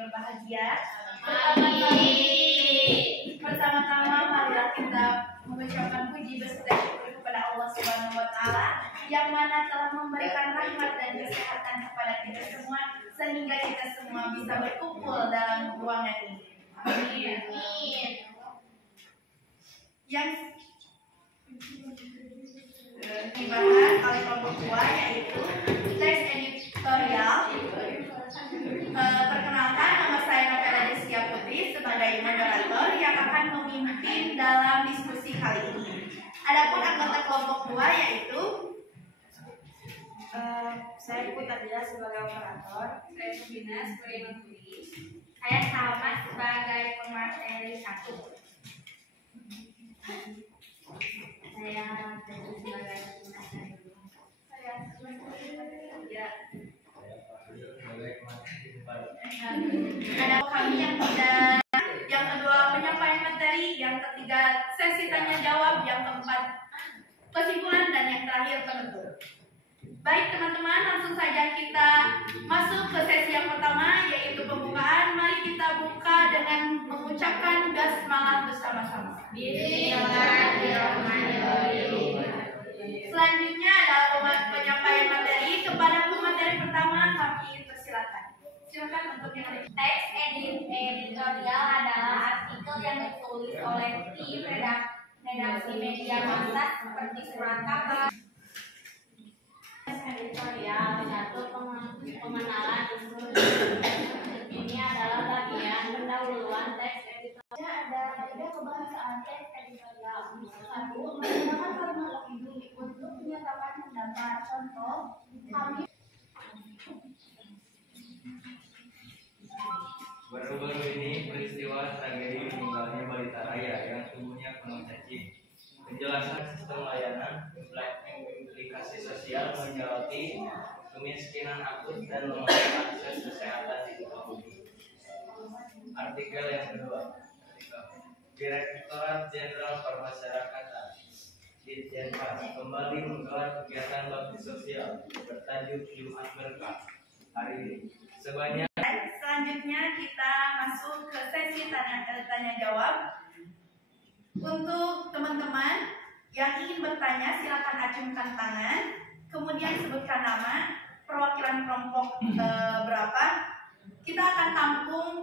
berbahagia. Pertama-tama marilah kita mengucapkan puji berserta syukur kepada Allah Subhanahu wa taala yang mana telah memberikan rahmat dan kesehatan kepada kita semua sehingga kita semua bisa berkumpul dalam ruangan ini. Amin. Yang dibahas oleh kelompok 2 yaitu teks editorial. Perkenalkan, nama saya Novela Desia Putri sebagai moderator yang akan memimpin dalam diskusi kali ini. Adapun anggota kelompok 2 yaitu saya Putadila sebagai operator, saya Subina sebagai penulis, saya Salma sebagai pemateri 1. saya Teguh sebagai pemateri 2. Ada kami yang kedua penyampaian materi, yang ketiga sesi tanya jawab, yang keempat kesimpulan, dan yang terakhir penutup. Baik teman-teman, langsung saja kita masuk ke sesi yang pertama yaitu pembukaan. Mari kita buka dengan mengucapkan basmalah bersama-sama. Bismillahirrahmanirrahim. Selanjutnya adalah penyampaian materi. Kepada pemateri pertama kami persilakan. Silakan untuk yang ada. Teks editorial adalah artikel yang ditulis oleh tim redaksi media massa seperti surat kabar. Teks editorial satu pengenalan unsur. Ini adalah bagian pendahuluan teks editorial. Ada kaidah kebahasaan teks editorial. 1. Menggunakan kalimat ini untuk menyatakan pendapat. Contoh, kami baru-baru ini peristiwa tragedi meninggalnya balita raya yang tubuhnya penuh cacing. Penjelasan sistem layanan, implikasi sosial menyoroti kemiskinan akut dan lemahnya akses kesehatan di Sukabumi. Artikel yang kedua, Direktorat Jenderal Permasyarakatan Ditjenpas kembali menggelar kegiatan bakti sosial bertajuk Jumat Berkah hari ini. Selanjutnya kita masuk ke sesi tanya jawab. Untuk teman-teman yang ingin bertanya silakan acungkan tangan, kemudian sebutkan nama, perwakilan kelompok berapa. Kita akan tampung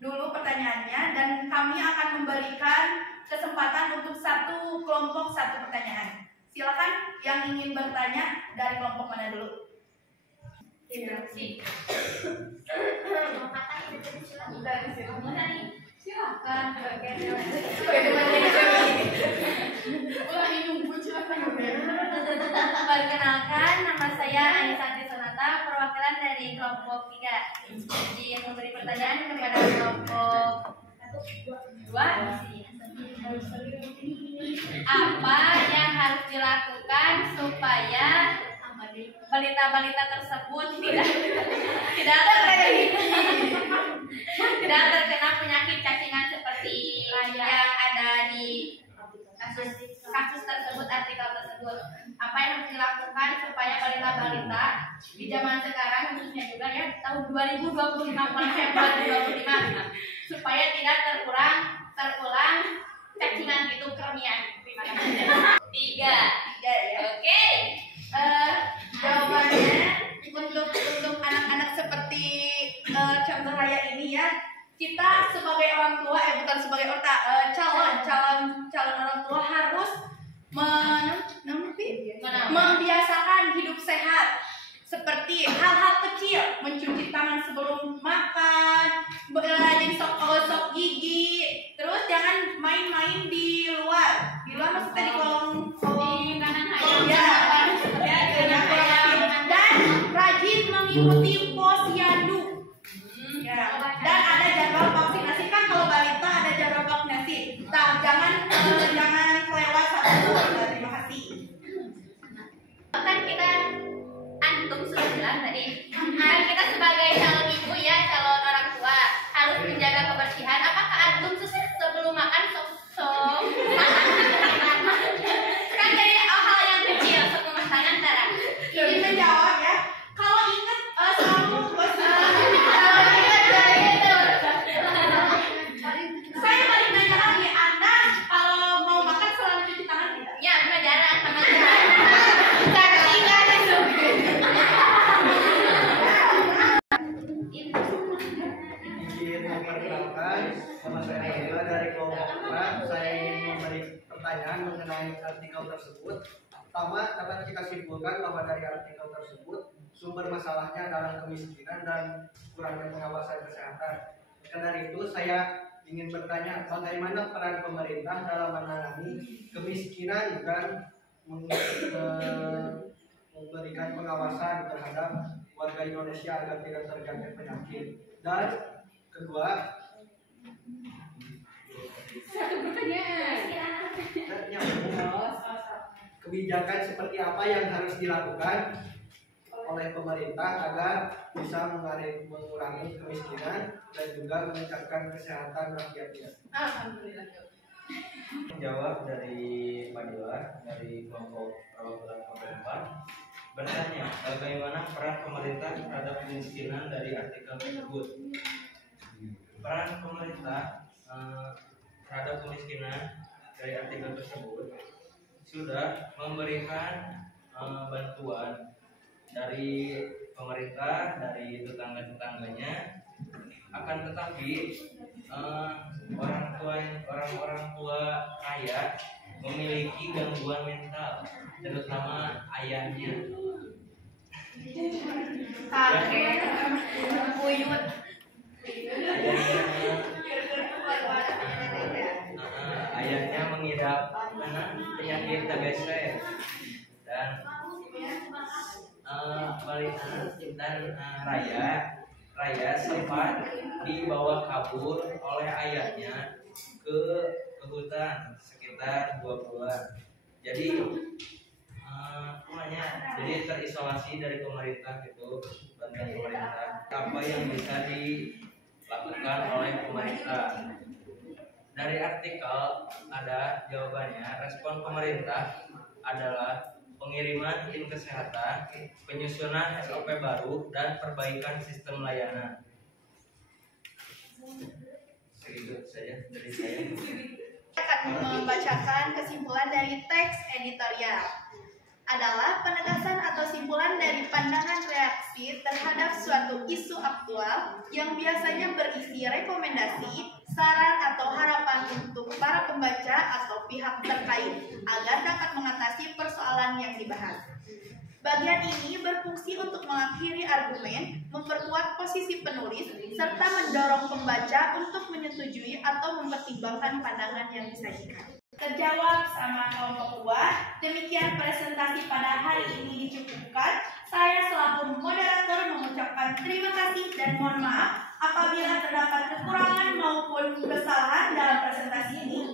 dulu pertanyaannya dan kami akan memberikan kesempatan untuk satu kelompok satu pertanyaan. Silakan yang ingin bertanya dari kelompok mana dulu? Instruksi. Silakan. Perkenalkan, nama saya Anisati Sonata, perwakilan dari kelompok 3. Jadi yang memberi pertanyaan kepada kelompok 2. Apa yang harus dilakukan supaya balita-balita tersebut tidak terkena penyakit cacingan seperti yang ada di kasus tersebut, artikel tersebut? Apa yang harus dilakukan supaya balita-balita di zaman sekarang, khususnya juga ya tahun 2025 supaya tidak terulang cacingan itu kermian? Terima kasih. 3 ya. Oke. Jawabannya untuk anak-anak seperti contoh saya ini ya, kita sebagai orang tua bukan sebagai calon orang tua harus membiasakan hidup sehat, seperti hal-hal kecil, mencuci tangan sebelum makan, rajin gosok gigi, terus jangan main-main di luar maksudnya di kolong kanan ya, dan rajin mengikuti posyandu ya, dan ada jadwal vaksinasi. Kan kalau balita ada jadwal vaksinasi, jangan kelewat satu. Terima kasih. Kan kita antum sudah bilang tadi, kan kita sebagai calon ibu ya, calon orang tua harus menjaga kebersihan. Apakah antum sebelum makan sok kan jadi hal yang kecil, sebelum makan antara ini menjawab ya. Kalau ingat selalu Pertama, dapat kita simpulkan bahwa dari artikel tersebut sumber masalahnya adalah kemiskinan dan kurangnya pengawasan kesehatan. Maka dari itu saya ingin bertanya, bagaimana peran pemerintah dalam menangani kemiskinan dan memberikan pengawasan terhadap warga Indonesia agar tidak terjangkit penyakit. Dan kedua, kebijakan seperti apa yang harus dilakukan oleh pemerintah agar bisa mengurangi kemiskinan dan juga meningkatkan kesehatan rakyatnya. Alhamdulillah. Menjawab dari Padilla dari kelompok perwakilan pemerintah bertanya bagaimana peran pemerintah terhadap kemiskinan dari artikel tersebut. Peran pemerintah terhadap kemiskinan dari artikel tersebut sudah memberikan bantuan dari pemerintah, dari tetangga-tetangganya. Akan tetapi orang-orang tua kaya memiliki gangguan mental, terutama ayahnya. Ayahnya mengidap penyakit TBC dan Raya sempat dibawa kabur oleh ayahnya ke hutan sekitar 2 bulan. Jadi terisolasi dari pemerintah itu, bantuan pemerintah. Apa yang bisa dilakukan oleh pemerintah? Dari artikel ada jawabannya. Respon pemerintah adalah pengiriman tim kesehatan, penyusunan SOP baru, dan perbaikan sistem layanan. Segitu saja dari saya. Akan membacakan kesimpulan dari teks editorial. Adalah penegasan atau simpulan dari pandangan reaksi terhadap suatu isu aktual yang biasanya berisi rekomendasi, saran atau harapan untuk para pembaca atau pihak terkait agar dapat mengatasi persoalan yang dibahas. Bagian ini berfungsi untuk mengakhiri argumen, memperkuat posisi penulis, serta mendorong pembaca untuk menyetujui atau mempertimbangkan pandangan yang disajikan. Terjawab sama kelompok 2. Demikian presentasi pada hari ini dicukupkan. Saya selaku moderator mengucapkan terima kasih dan mohon maaf apabila terdapat kekurangan maupun kesalahan dalam presentasi ini.